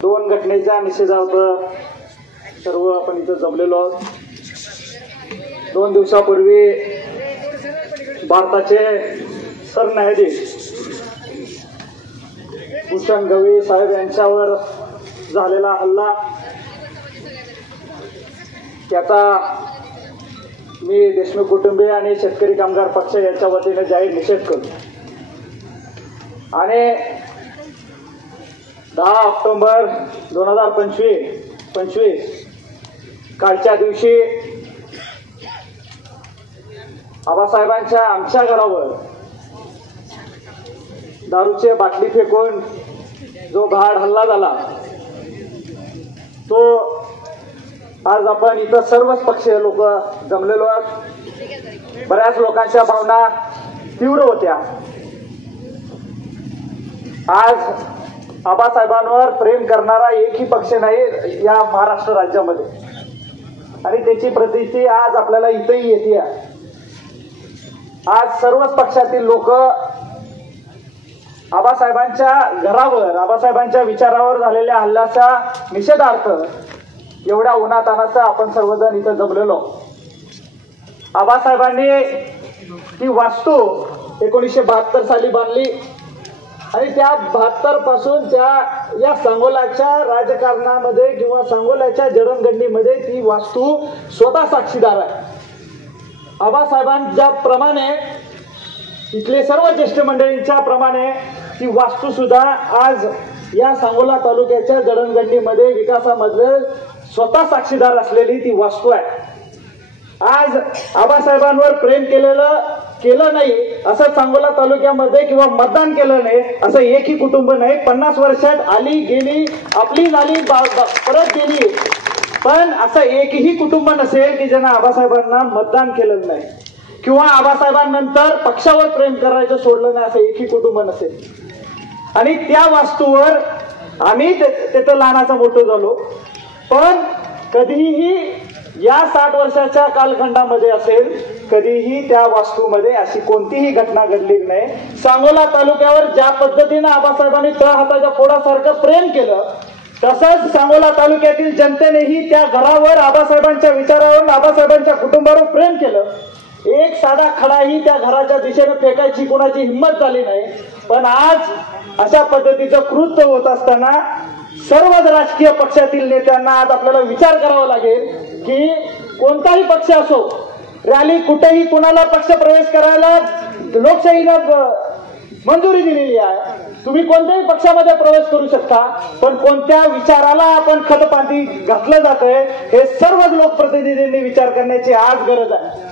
दोन घटनेच्या निषेधार्थ सर्व आपण इथं जमलेलो आहोत। 2 दिवसापूर्वी भारताचे सरन्यायाधीश भूषण गवई साहेब यांच्यावर झालेला हल्ला त्याचा मी देशमुख कुटुंबीय आणि शेतकरी कामगार पक्ष यांच्या वतीने जाहीर निषेध करतो आणि 10 ऑक्टोबर 2025 कालच्या दिवशी आबासाहेबांच्या आमच्या घरावर दारूचे बाटली फेकून जो भ्याड हल्ला झाला तो आज आपण इथं सर्वच पक्षीय लोक जमलेलो आहोत। बऱ्याच लोकांच्या भावना तीव्र होत्या। आज आबासाहेबांवर प्रेम करणारा एकही पक्ष नाही या महाराष्ट्र राज्यामध्ये आणि त्याची प्रतीची आज आपल्याला इथेही येते। आज सर्वच पक्षातील लोक आबासाहेबांच्या घरावर आबासाहेबांच्या विचारावर झालेल्या हल्ल्याचा निषेधार्थ एवढ्या उन्हातानाचा आपण सर्वजण इथं जमलेलो। आबासाहेबांनी ती वास्तू 1972 साली बांधली आणि त्या 72 पासून त्या या सांगोल्याच्या राजकारणामध्ये किंवा सांगोल्याच्या जडणघडणीमध्ये ती वास्तू स्वतः साक्षीदार आहे। आबासाहेबांच्या प्रमाणे इथले सर्व ज्येष्ठ मंडळींच्या प्रमाणे ती वास्तू सुद्धा आज या सांगोला तालुक्याच्या जडणघडणीमध्ये विकासामध्ये स्वतः साक्षीदार असलेली ती वास्तू आहे। आज आबासाहेबांवर प्रेम केलं नाही असं सांगोला तालुक्यामध्ये किंवा मतदान केलं नाही असं एकही कुटुंब नाही। 50 वर्षात आली गेली आपली झाली परत गेली पण असं एकही कुटुंब नसेल की ज्यानं आबासाहेबांना मतदान केलं नाही किंवा आबासाहेबांनंतर पक्षावर प्रेम करायचं सोडलं नाही असं एकही कुटुंब नसेल। आणि त्या वास्तूवर आम्ही तिथं लहानाचं मोठं झालो पण कधीही या 60 वर्षाच्या कालखंडामध्ये असेल कधीही त्या वास्तूमध्ये अशी कोणतीही घटना घडली नाही। सांगोला तालुक्यावर ज्या पद्धतीने आबासाहेबांनी तळ हाताच्या फोडासारखं प्रेम केलं तसंच सांगोला तालुक्यातील जनतेनेही त्या घरावर आबासाहेबांच्या विचारावर आबासाहेबांच्या कुटुंबावर प्रेम केलं। एक साधा खडाही त्या घराच्या दिशेने फेकायची कोणाची हिंमत झाली नाही। पण आज अशा पद्धतीचं कृत्य होत असताना सर्वच राजकीय पक्षातील नेत्यांना आज आपल्याला विचार करावा लागेल की कोणताही पक्ष असो रॅली कुठेही कुणाला पक्ष प्रवेश करायला लोकशाहीनं मंजुरी दिलेली आहे। तुम्ही कोणत्याही पक्षामध्ये प्रवेश करू शकता पण कोणत्या विचाराला आपण खतपाणी घातलं जातंय हे सर्वच लोकप्रतिनिधींनी विचार करण्याची आज गरज आहे।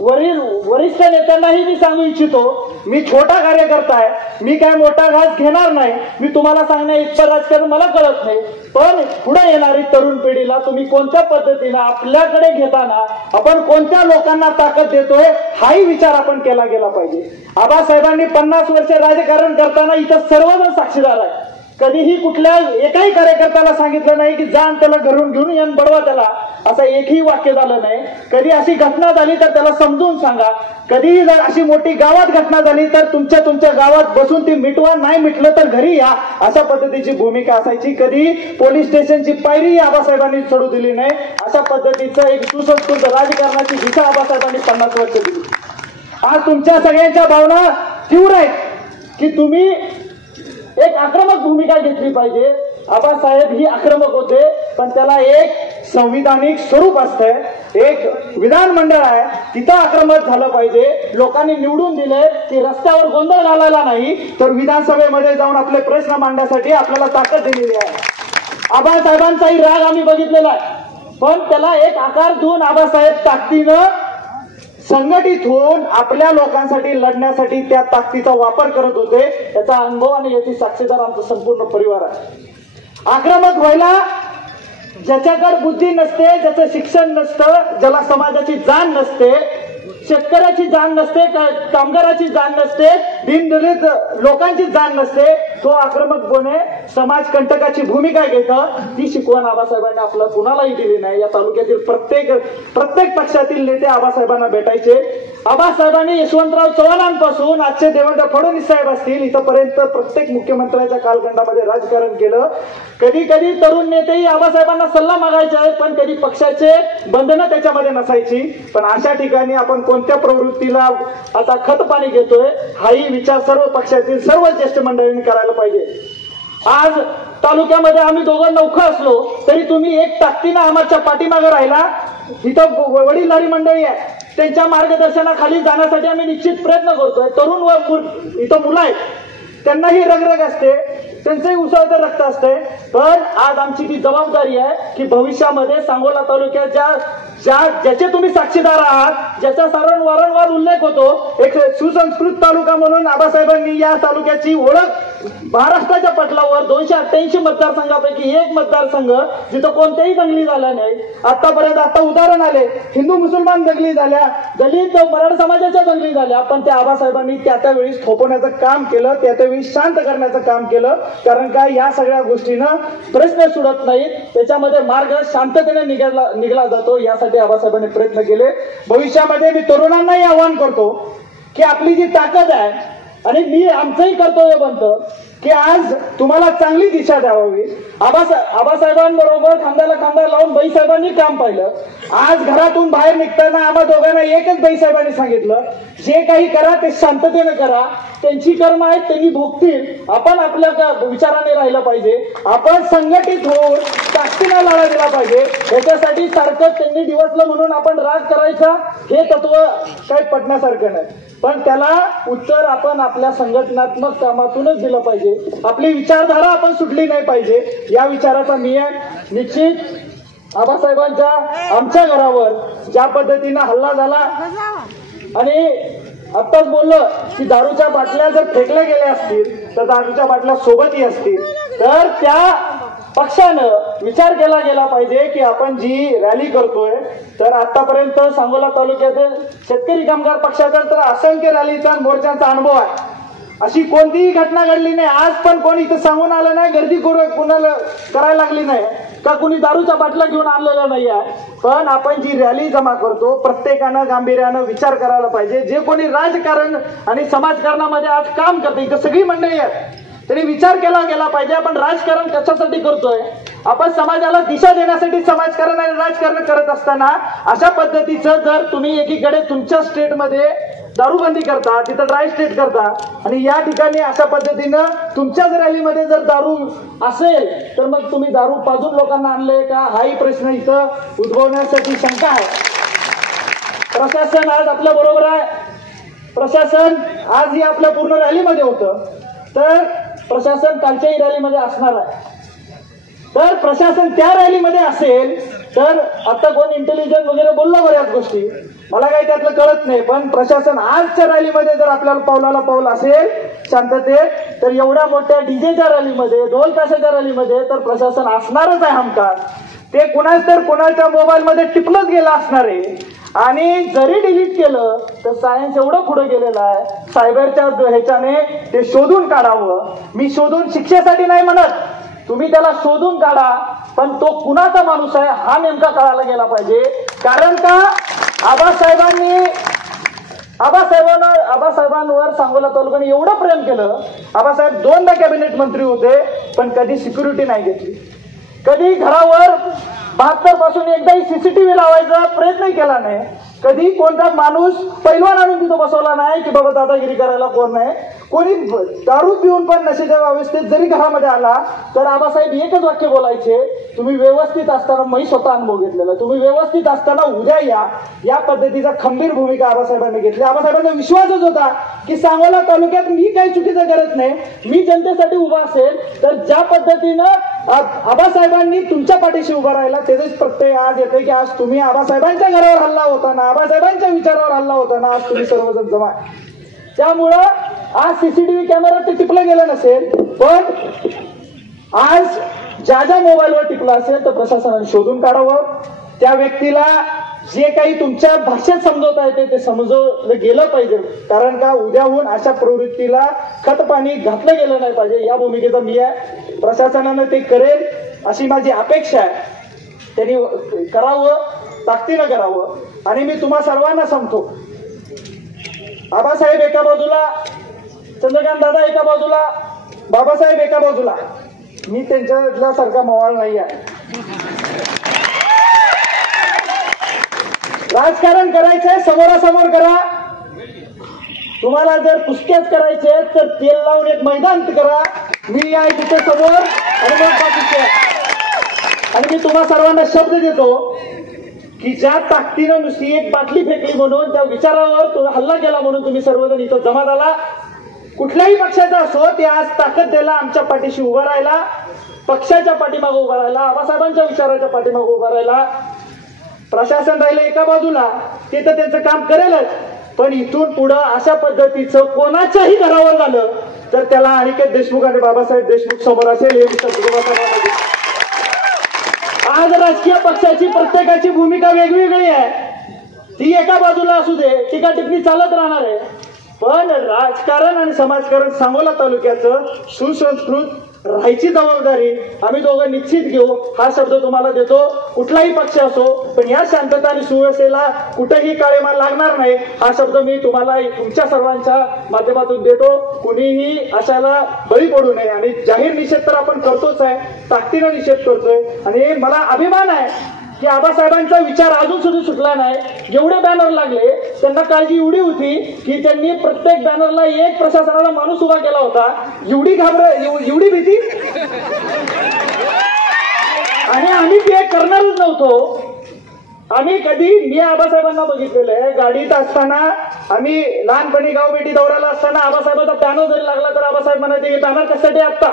वरिष्ठ नेत्यांनाही मी सांगू इच्छितो मी छोटा कार्यकर्ता आहे मी काय मोठा घास घेणार नाही। मी तुम्हाला सांगण्या इतकं राजकारण मला कळत नाही पण पुढे येणारी तरुण पिढीला तुम्ही कोणत्या पद्धतीने आपल्याकडे घेताना आपण कोणत्या लोकांना ताकद देतोय हाही विचार आपण केला गेला पाहिजे। आबासाहेबांनी 50 वर्ष राजकारण करताना इथं सर्वजण साक्षीदार आहे। कधीही कुठल्या एकाही कार्यकर्त्याला सांगितलं नाही की जाण त्याला घरून घेऊन येऊन बडवा त्याला असं एकही वाक्य झालं नाही। कधी अशी घटना झाली तर त्याला समजून सांगा। कधीही जर अशी मोठी गावात घटना झाली तर तुमच्या गावात बसून ती मिटवा नाही मिटलं तर घरी या अशा पद्धतीची भूमिका असायची। कधी पोलीस स्टेशनची पायरी आबासाहेबांनी सोडू दिली नाही। अशा पद्धतीचं एक सुसंस्कृत राजकारणाची दिशा आबासाहेबांनी 50 वर्ष दिली। आज तुमच्या सगळ्यांच्या भावना तीव्र आहेत की तुम्ही एक आक्रमक भूमिका घेतली पाहिजे। आबासाहेब ही आक्रमक होते पण त्याला एक संविधानिक स्वरूप असतं। एक विधानमंडळ आहे तिथं आक्रमक झालं पाहिजे। लोकांनी निवडून दिले की रस्त्यावर गोंधळ घालायला नाही तर विधानसभेमध्ये जाऊन आपले प्रश्न मांडण्यासाठी आपल्याला ताकद दिलेली आहे। आबासाहेबांचाही राग आम्ही बघितलेला आहे पण त्याला एक आकार देऊन आबासाहेब ताकदीनं संघटित होऊन आपल्या लोकांसाठी लढण्यासाठी त्या ताकदीचा वापर करत होते। याचा अनुभव आणि याची साक्षीदार आमचा संपूर्ण परिवार आहे। आक्रमक व्हायला ज्याच्याकडे बुद्धी नसते ज्याचं शिक्षण नसतं ज्याला समाजाची जाण नसते शेतकऱ्याची जाण नसते कामगाराची जाण नसते दीनदलित लोकांची जाण नसते तो आक्रमकपणे समाज कंटकाची भूमिका घेतं। ती शिकवण आबासाहेबांनी आपल्याला कुणालाही दिली नाही। या तालुक्यातील प्रत्येक पक्षातील नेते आबासाहेबांना भेटायचे आबासाहेबांनी यशवंतराव चव्हाणांपासून आजचे देवेंद्र फडणवीस साहेब असतील इथपर्यंत प्रत्येक मुख्यमंत्र्यांच्या कालखंडामध्ये राजकारण केलं. कधी कधी तरुण नेतेही आबासाहेबांना सल्ला मागायचे आहेत, पण कधी पक्षाचे बंधनं त्याच्यामध्ये नसायची. पण अशा ठिकाणी आपण कोणत्या प्रवृत्तीला आता खत पाणी घेतोय हाही विचार सर्व पक्षातील सर्व ज्येष्ठ मंडळींनी करायला पाहिजे. आज तालुक्यामध्ये आम्ही दोघं नौखं असलो तरी तुम्ही एक ताकदीनं आम्हाच्या पाठीमागे राहिला. इथं वडीलधारी मंडळी आहे, त्यांच्या मार्गदर्शनाखाली जाण्यासाठी आम्ही निश्चित प्रयत्न करतोय. तरुण व इथं मुलं आहेत, त्यांनाही रगरग असते, त्यांचंही उसळतं रक्त असते. पण आज आमची ती जबाबदारी आहे की भविष्यामध्ये सांगोला तालुक्याच्या ज्याचे तुम्ही साक्षीदार आहात, ज्याचा वारंवार उल्लेख होतो, एक सुसंस्कृत तालुका म्हणून आबासाहेबांनी या तालुक्याची ओळख महाराष्ट्राच्या पटलावर 288 मतदारसंघापैकी एक मतदारसंघ जिथं कोणत्याही दंगली झाल्या नाही. आतापर्यंत आता उदाहरण आले, हिंदू मुसलमान दंगली झाल्या, दलित मराठा समाजाच्या दंगली झाल्या, पण त्या आबासाहेबांनी त्यावेळी थोपवण्याचं काम केलं, त्यावेळी शांत करण्याचं काम केलं. कारण काय, या सगळ्या गोष्टीनं प्रश्न सुटत नाहीत, त्याच्यामध्ये मार्ग शांततेने निघाला जातो. यासाठी आबासाहेबांनी प्रयत्न केले. भविष्यामध्ये मी तरुणांनाही आवाहन करतो की आपली जी ताकद आहे आणि मी आमचंही कर्तव्य बनतं की आज तुम्हाला चांगली दिशा द्यावी. आबासाहेबांबरोबर खांद्याला खांदा लावून बाईसाहेबांनी काम पाहिलं. आज घरातून बाहेर निघताना आम्हा दोघांना एकच बाईसाहेबांनी सांगितलं, जे काही करा ते शांततेने करा, त्यांची कर्म आहेत त्यांनी भोगतील, आपण आपल्या विचाराने राहिलं पाहिजे, आपण संघटित होऊन ताकदीने लढा दिला पाहिजे. याच्यासाठी सारखं त्यांनी दिवसलं म्हणून आपण राग करायचा हे तत्व काही पटण्यासारखं नाही. पण त्याला उत्तर आपण आपल्या संघटनात्मक कामातूनच दिलं पाहिजे. आपली विचारधारा आपण सुटली नाही पाहिजे. या विचाराचा मी आहे. निश्चित आबासाहेबांच्या आमच्या घरावर ज्या पद्धतीनं हल्ला झाला आणि आत्ताच बोललं की दारूच्या बाटल्या जर फेकल्या गेल्या असतील तर दारूच्या बाटल्या सोबतही असतील, तर त्या पक्षानं विचार केला गेला पाहिजे की आपण जी रॅली करतोय, तर आतापर्यंत सांगोला तालुक्यातील शेतकरी कामगार पक्षाचा तर असंख्य रॅलीचा मोर्चांचा अनुभव आहे. अशी कोणतीही घटना घडली नाही, आज पण कोणी इथं सांगून आलं नाही, गर्दी कोणाला करायला लागली नाही का, कोणी दारूच्या बाटला घेऊन आणलेला नाही आहे. पण आपण जी रॅली जमा करतो प्रत्येकानं गांभीर्यानं विचार करायला पाहिजे. जे कोणी राजकारण आणि समाजकारणामध्ये आज काम करते, इथं सगळी मंडळी आहेत, तरी विचार केला गेला पाहिजे आपण राजकारण कशासाठी करतोय. आपण समाजाला दिशा देण्यासाठी समाजकारण आणि राजकारण करत असताना अशा पद्धतीचं जर तुम्ही एकीकडे तुमच्या स्टेटमध्ये दारूबंदी करता, तिथं ड्राय स्टेट करता आणि या ठिकाणी अशा पद्धतीनं तुमच्याच रॅलीमध्ये जर दारू असेल तर मग तुम्ही दारू पाजून लोकांना आणले का, हाही प्रश्न इथं उद्भवण्यासाठी शंका आहे. प्रशासन आज आपल्या बरोबर आहे. प्रशासन आजही आपल्या पूर्ण रॅलीमध्ये होतं, तर प्रशासन कालच्याही रॅलीमध्ये असणार आहे. तर प्रशासन त्या रॅलीमध्ये असेल तर आता कोण इंटेलिजन्स वगैरे बोललं बऱ्याच गोष्टी, मला काही त्यातलं कळत नाही. पण प्रशासन आजच्या रॅलीमध्ये जर आपल्याला पावलाला पाऊल असेल शांततेत, तर एवढ्या मोठ्या डीजेच्या रॅलीमध्ये, ढोल ताशाच्या रॅलीमध्ये तर प्रशासन असणारच आहे हमखास. ते कुणाच तर कुणाच्या मोबाईलमध्ये टिपलंच गेलं असणार आहे. आणि जरी डिलीट केलं तर सायन्स एवढं पुढे गेलेलं आहे, सायबरच्या ह्याच्याने ते शोधून काढावं. मी शोधून शिक्षेसाठी नाही म्हणत, तुम्ही त्याला शोधून काढा, पण तो कुणाचा माणूस आहे हा नेमका कळायला गेला पाहिजे. कारण का आबासाहेबांवर सांगोला तालुक्याने एवढं प्रेम केलं. आबासाहेब 2दा कॅबिनेट मंत्री होते, पण कधी सिक्युरिटी नाही घेतली. कधी घरावर 72 पासून एकदाही सीसीटीव्ही लावायचा प्रयत्न केला नाही. कधी कोणता माणूस पैलवान आणून तिथं बसवला नाही की बाबा दादागिरी करायला कोण नाही. कोणी दारू पिऊन पण नशेच्या अवस्थेत जरी घरामध्ये आला तर आबासाहेब एकच वाक्य बोलायचे, तुम्ही व्यवस्थित असताना, मी स्वतः अनुभव घेतलेला, तुम्ही व्यवस्थित असताना उद्या या. या पद्धतीचा खंबीर भूमिका आबासाहेबांनी घेतली. आबासाहेबांचा विश्वासच होता की सांगोला तालुक्यात मी काही चुकीचं करत नाही, मी जनतेसाठी उभा असेल तर ज्या पद्धतीनं आबासाहेबांनी तुमच्या पाठीशी उभा राहिला त्याचेच प्रत्यय आज येते की आज तुम्ही आबासाहेबांच्या घरावर हल्ला होताना, आबासाहेबांच्या विचारावर हल्ला होताना आज तुम्ही सर्वजण जमा. त्यामुळं आज सीसीटीव्ही कॅमेरा ते टिपलं गेलं नसेल, पण आज ज्या ज्या मोबाईलवर टिपलं असेल तर प्रशासनाने शोधून काढावं. त्या व्यक्तीला जे काही तुमच्या भाषेत समजवता येते ते समजवलं गेलं पाहिजे. कारण का उद्याहून अशा प्रवृत्तीला खत पाणी घातलं गेलं नाही पाहिजे. या भूमिकेचा मी आहे. प्रशासनानं ते करेल अशी माझी अपेक्षा आहे. त्यांनी करावं, ताकदीनं करावं. आणि मी तुम्हा सर्वांना सांगतो आबासाहेब एका बाजूला, चंद्रकांत दादा एका बाजूला, बाबासाहेब एका बाजूला. मी त्यांच्यातला सारखा मवाळ नाही आहे. राजकारण करायचंय समोरासमोर करा. तुम्हाला जर कुस्त्याच करायचे तर तेल लावून एक मैदान करा. मी आहे तिथे समोर आणि मग बाकीचे. आणि मी तुम्हा सर्वांना शब्द देतो की ज्या ताकदीनं नुसती एक बाटली फेकली म्हणून त्या विचारावर हल्ला केला म्हणून तुम्ही सर्वजण इथं जमा झाला, कुठल्याही पक्षाचा असो, ते आज ताकद द्यायला आमच्या पाठीशी उभा राहिला, पक्षाच्या पाठीमागे उभा राहिला, आबासाहेबांच्या विचाराच्या पाठीमागे उभा राहिला. प्रशासन राहिलं एका बाजूला, ते तर त्यांचं काम करेलच, पण इथून पुढं अशा पद्धतीचं कोणाच्याही घरावर झालं तर त्याला अनिकेत देशमुख आणि बाबासाहेब देशमुख समोर असेल हे मी. आज राजकीय पक्षाची प्रत्येकाची भूमिका वेगवेगळी आहे. ती एका बाजूला असू दे, टीका टिप्पणी चालत राहणार आहे, पण राजकारण आणि समाजकारण सांगोला तालुक्याचं सुसंस्कृत राहायची जबाबदारी आम्ही दोघं निश्चित घेऊ. हा शब्द तुम्हाला देतो. कुठलाही पक्ष असो, पण या शांतता आणि सुव्यवस्थेला कुठेही काळेमार लागणार नाही हा शब्द मी तुम्हाला तुमच्या सर्वांच्या माध्यमातून देतो. कुणीही अशाला बळी पडू नये. आणि जाहीर निषेध तर आपण करतोच आहे, ताकदीनं निषेध करतोय. आणि मला अभिमान आहे की आबासाहेबांचा विचार अजून सुद्धा सुटला नाही. एवढे बॅनर लागले, त्यांना काळजी एवढी होती की त्यांनी प्रत्येक बॅनरला एक प्रशासनाला माणूस उभा केला होता. एवढी भीती, आणि आम्ही ते करणारच नव्हतो. आम्ही मी आबासाहेबांना बघितलेलं आहे. गाडीत असताना आम्ही लहानपणी गाव भेटी दौऱ्याला असताना आबासाहेबांचा बॅनर जरी लागला तर आबासाहेब म्हणायचे की बॅनर कशासाठी आता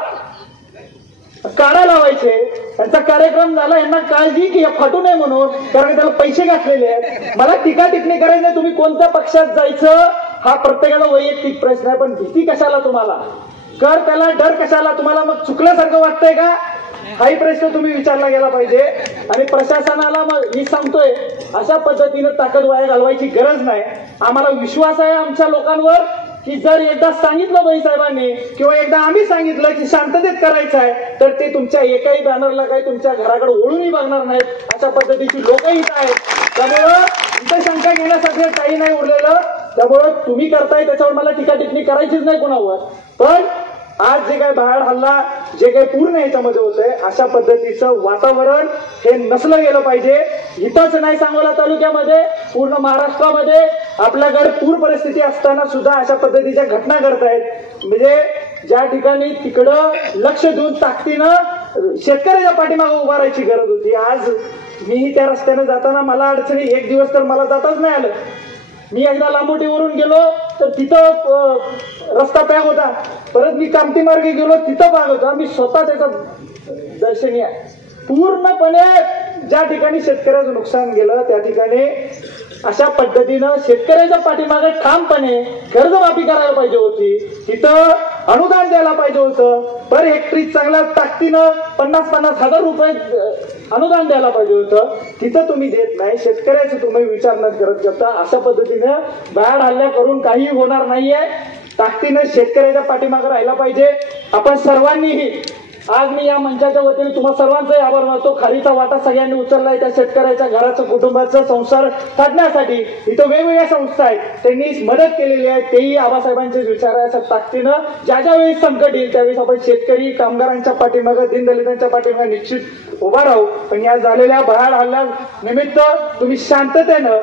काढा लावायचे. त्यांचा कार्यक्रम झाला, यांना काळजी की हे फाटू नये म्हणून, कारण त्याला पैसे घातलेले आहेत. मला टीका टिप्पणी करायची नाही, तुम्ही कोणत्या पक्षात जायचं हा प्रत्येकाचा वैयक्तिक प्रश्न आहे, पण भीती कशाला तुम्हाला, कर त्याला डर कशाला तुम्हाला, मग चुकल्यासारखं वाटतंय का, हाही प्रश्न तुम्ही विचारला गेला पाहिजे. आणि प्रशासनाला मग मी सांगतोय अशा पद्धतीनं ताकद वाया घालवायची गरज नाही. आम्हाला विश्वास आहे आमच्या लोकांवर की जर एकदा सांगितलं भाईसाहेबांनी किंवा एकदा आम्ही सांगितलं की शांततेत करायचं आहे तर ते तुमच्या एकाही बॅनरला काही तुमच्या घराकडे ओळूनही बघणार नाहीत. अशा पद्धतीची लोकही इथं आहेत. त्यामुळं इथं शंका घेण्यासाठी काही नाही उरलेलं. त्यामुळं तुम्ही करताय त्याच्यावर मला टीका टिप्पणी करायचीच नाही कोणावर. पण आज जे काही बाहेर हल्ला जे काही पूर्ण याच्यामध्ये होतंय अशा पद्धतीचं वातावरण हे नसलं गेलं पाहिजे. इथंच नाही सांगोला तालुक्यामध्ये, पूर्ण महाराष्ट्रामध्ये आपल्याकडे पूर परिस्थिती असताना सुद्धा अशा पद्धतीच्या घटना घडतायत. म्हणजे ज्या ठिकाणी तिकडं लक्ष देऊन ताकदीनं शेतकऱ्याच्या पाठीमागे उभा राहायची गरज होती. आज मीही त्या रस्त्याने जाताना मला अडचणी, एक दिवस तर मला जाताच नाही आलं. मी एकदा लांबोटीवरून गेलो तर तिथं रस्ता पॅक होता, परत मी कामती मार्गे गेलो तिथं पॅक होता. मी स्वतः त्याचा दर्शनी आहे. पूर्णपणे ज्या ठिकाणी शेतकऱ्याचं नुकसान गेलं त्या ठिकाणी अशा पद्धतीनं शेतकऱ्याच्या पाठीमागे ठामपणे कर्जमाफी करायला पाहिजे होती, तिथं अनुदान द्यायला पाहिजे होतं. पर हेक्टरी चांगल्या ताकदीनं 50-50 हजार रुपये अनुदान द्यायला पाहिजे होतं, तिथं तुम्ही देत नाही. शेतकऱ्याचं तुम्ही विचार न करत करता अशा पद्धतीनं बाहेर हल्ला करून काही होणार नाहीये. ताकदीनं शेतकऱ्याच्या पाठीमागे राहायला पाहिजे. आपण सर्वांनीही आज मी या मंचाच्या वतीने तुम्हाला सर्वांचाही आभार मानतो. खालीचा वाटा सगळ्यांनी उचललाय त्या शेतकऱ्याच्या घराचं कुटुंबाचं संसार काढण्यासाठी. इथं वेगवेगळ्या संस्था आहेत त्यांनी मदत केलेली आहे, तेही आबासाहेबांचेच विचार आहे. अशा ताकदीनं ज्या ज्या वेळेस संकट येईल त्यावेळेस आपण शेतकरी कामगारांच्या पाठीमागे दीनदलितांच्या पाठीमागे निश्चित उभा राहू. पण या झालेल्या भयाड हल्ल्या निमित्त तुम्ही शांततेनं,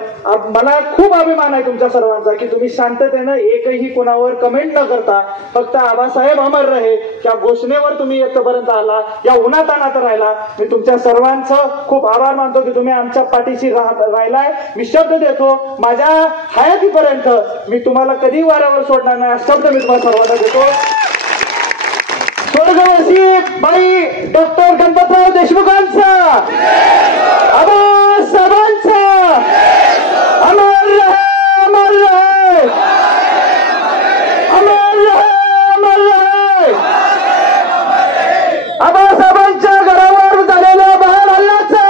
मला खूप अभिमान आहे तुमच्या सर्वांचा की तुम्ही शांततेनं एकही कोणावर कमेंट न करता फक्त आबासाहेब अमर रहे त्या घोषणेवर तुम्ही येतपर्यंत आला, या उन्हातानात राहिला. मी तुमच्या सर्वांचं खूप आभार मानतो की तुम्ही आमच्या पाठीशी राहिलाय. मी शब्द देतो माझ्या हयातीपर्यंत मी तुम्हाला कधी वाऱ्यावर सोडणार नाही, शब्द मी तुम्हाला सर्वांना देतो. स्वर्गवासी बाई डॉक्टर गणपतराव देशमुखांचा, आबासाहेबांचा अमर रहे, अमर रहे, अमर रहे, अमर रहे. आबासाहेबांच्या घरावर झालेल्या बाहेर हल्ल्याचा